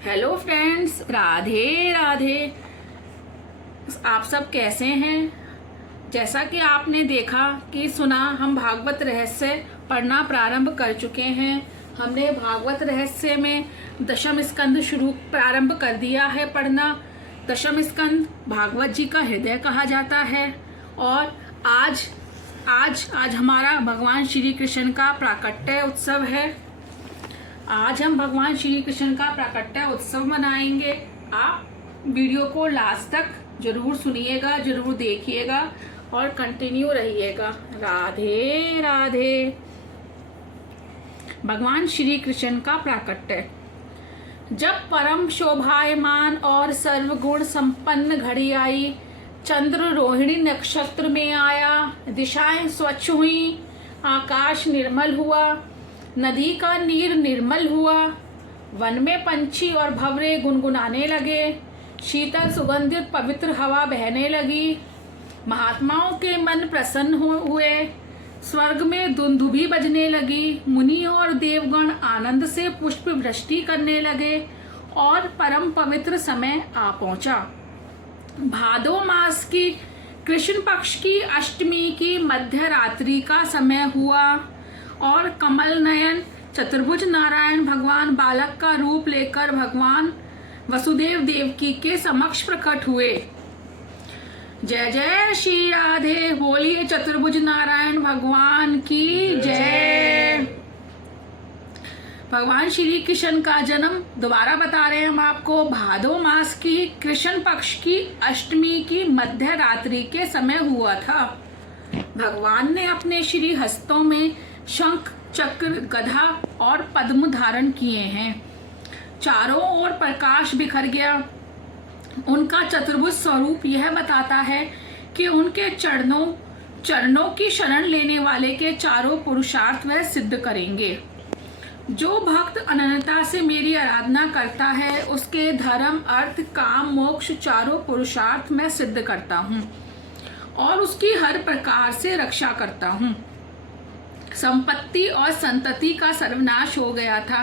Hello friends, Radhe Radhe. आप सब कैसे हैं? जैसा कि आपने देखा कि सुना, हम भागवत रहस्य पढ़ना प्रारंभ कर चुके हैं। हमने भागवत रहस्य में दशम स्कंद प्रारंभ कर दिया है पढ़ना। दशम स्कंद भागवत जी का हृदय कहा जाता है। और आज हमारा भगवान श्री कृष्ण का प्राकट्य उत्सव है। आज हम भगवान श्री कृष्ण का प्राकट्य उत्सव मनाएंगे। आप वीडियो को लास्ट तक जरूर सुनिएगा, जरूर देखिएगा और कंटिन्यू रहिएगा। राधे राधे। भगवान श्री कृष्ण का प्राकट्य। जब परम शोभायमान और सर्वगुण संपन्न घड़ी आई, चंद्र रोहिणी नक्षत्र में आया, दिशाएं स्वच्छ हुई, आकाश निर्मल हुआ, नदी का नीर निर्मल हुआ, वन में पंछी और भंवरे गुनगुनाने लगे, शीतल सुगंधित पवित्र हवा बहने लगी, महात्माओं के मन प्रसन्न हुए, स्वर्ग में दुंदुभी बजने लगी, मुनि और देवगण आनंद से पुष्प वृष्टि करने लगे और परम पवित्र समय आ पहुंचा। भादो मास की कृष्ण पक्ष की अष्टमी की मध्य रात्रि का समय हुआ और कमल नयन चतुर्भुज नारायण भगवान बालक का रूप लेकर भगवान वसुदेव देवकी के समक्ष प्रकट हुए। जय जय श्री राधे। बोलिए चतुर्भुज नारायण भगवान की जय। भगवान श्री कृष्ण का जन्म दोबारा बता रहे हैं हम आपको। भादो मास की कृष्ण पक्ष की अष्टमी की मध्य रात्रि के समय हुआ था। भगवान ने अपने श्री हस्तों में शंख, चक्र, गदा और पद्म धारण किए हैं। चारों ओर प्रकाश बिखर गया। उनका चतुर्भुज स्वरूप यह बताता है कि उनके चरणों की शरण लेने वाले के चारों पुरुषार्थ वह सिद्ध करेंगे। जो भक्त अनन्यता से मेरी आराधना करता है, उसके धर्म, अर्थ, काम, मोक्ष चारों पुरुषार्थ मैं सिद्ध करता हूँ और उसकी हर प्रकार से रक्षा करता हूँ। संपत्ति और संतति का सर्वनाश हो गया था,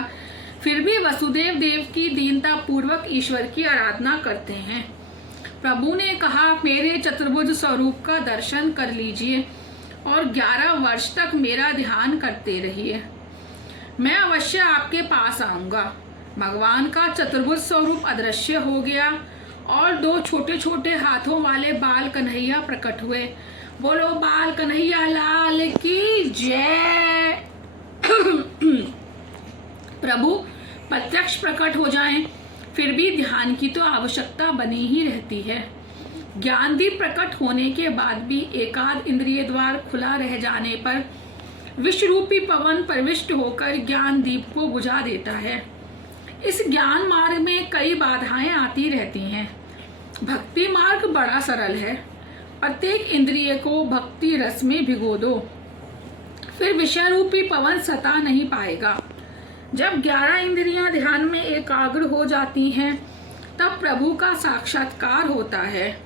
फिर भी वसुदेव देव की दीनता पूर्वक ईश्वर की आराधना करते हैं। प्रभु ने कहा, मेरे चतुर्भुज स्वरूप का दर्शन कर लीजिए और 11 वर्ष तक मेरा ध्यान करते रहिए। मैं अवश्य आपके पास आऊंगा। भगवान का चतुर्भुज स्वरूप अदृश्य हो गया और 2 छोटे छोटे हाथों वाले बाल कन्हैया प्रकट हुए। बोलो बाल कन्हैया लाल की जय। प्रभु प्रत्यक्ष प्रकट हो जाएं, फिर भी ध्यान की तो आवश्यकता बनी ही रहती है। ज्ञान दीप प्रकट होने के बाद भी एकाध इंद्रिय द्वार खुला रह जाने पर विश्वरूपी पवन प्रविष्ट होकर ज्ञान दीप को बुझा देता है। इस ज्ञान मार्ग में कई बाधाएं आती रहती हैं। भक्ति मार्ग बड़ा सरल है। प्रत्येक इंद्रिय को भक्ति रस में भिगो दो, फिर विषय रूपी पवन सता नहीं पाएगा। जब 11 इंद्रियां ध्यान में एकाग्र हो जाती हैं, तब प्रभु का साक्षात्कार होता है।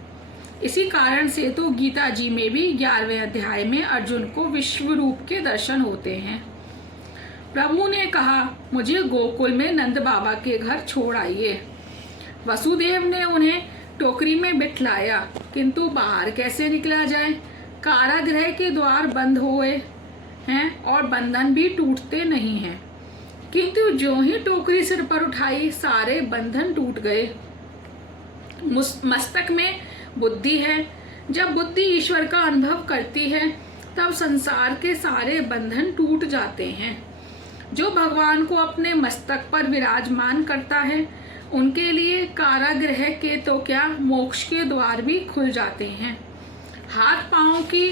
इसी कारण से तो गीता जी में भी 11वें अध्याय में अर्जुन को विश्व रूप के दर्शन होते हैं। प्रभु ने कहा, मुझे गोकुल में नंद बाबा के घर छोड़ आइए। वसुदेव ने उन्हें टोकरी में बिठलाया, किंतु बाहर कैसे निकला जाए? कारागृह के द्वार बंद हुए हैं और बंधन भी टूटते नहीं हैं। किंतु जो ही टोकरी सिर पर उठाई, सारे बंधन टूट गए। मस्तक में बुद्धि है। जब बुद्धि ईश्वर का अनुभव करती है, तब संसार के सारे बंधन टूट जाते हैं। जो भगवान को अपने मस्तक पर विराजमान करता है, उनके लिए कारागृह के तो क्या, मोक्ष के द्वार भी खुल जाते हैं। हाथ पांव की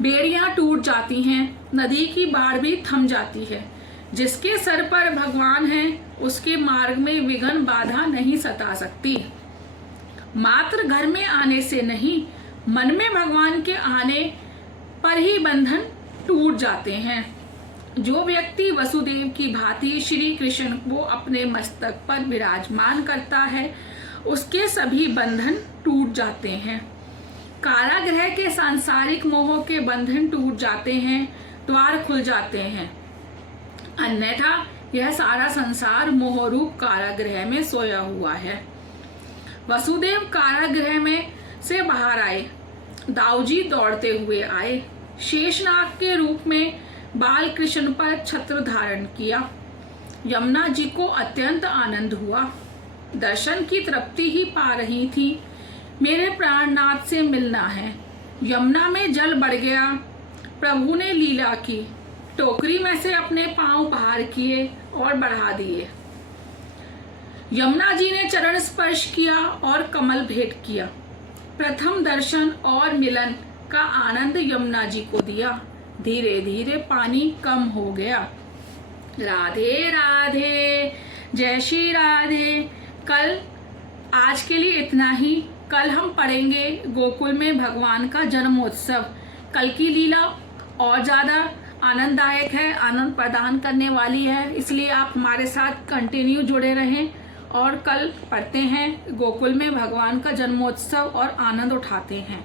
बेड़ियां टूट जाती हैं, नदी की बाढ़ भी थम जाती है। जिसके सर पर भगवान है, उसके मार्ग में विघ्न बाधा नहीं सता सकती। मात्र घर में आने से नहीं, मन में भगवान के आने पर ही बंधन टूट जाते हैं। जो व्यक्ति वसुदेव की भांति श्री कृष्ण को अपने मस्तक पर विराजमान करता है, उसके सभी बंधन टूट जाते हैं। कारागृह के सांसारिक मोह के बंधन टूट जाते हैं, द्वार खुल जाते हैं। अन्यथा यह सारा संसार मोहरूप कारागृह में सोया हुआ है। वसुदेव कारागृह में से बाहर आए। दाऊजी दौड़ते हुए आए। शेषनाग के रूप में बाल कृष्ण पर छत्र धारण किया। यमुना जी को अत्यंत आनंद हुआ। दर्शन की तृप्ति ही पा रही थी। मेरे प्राणनाथ से मिलना है। यमुना में जल बढ़ गया। प्रभु ने लीला की। टोकरी में से अपने पांव बाहर किए और बढ़ा दिए। यमुना जी ने चरण स्पर्श किया और कमल भेंट किया। प्रथम दर्शन और मिलन का आनंद यमुना जी को दिया। धीरे धीरे पानी कम हो गया। राधे राधे, जय श्री राधे। कल आज के लिए इतना ही। कल हम पढ़ेंगे गोकुल में भगवान का जन्मोत्सव। कल की लीला और ज़्यादा आनंददायक है, आनंद प्रदान करने वाली है, इसलिए आप हमारे साथ कंटिन्यू जुड़े रहें और कल पढ़ते हैं गोकुल में भगवान का जन्मोत्सव और आनंद उठाते हैं।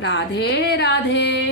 राधे राधे।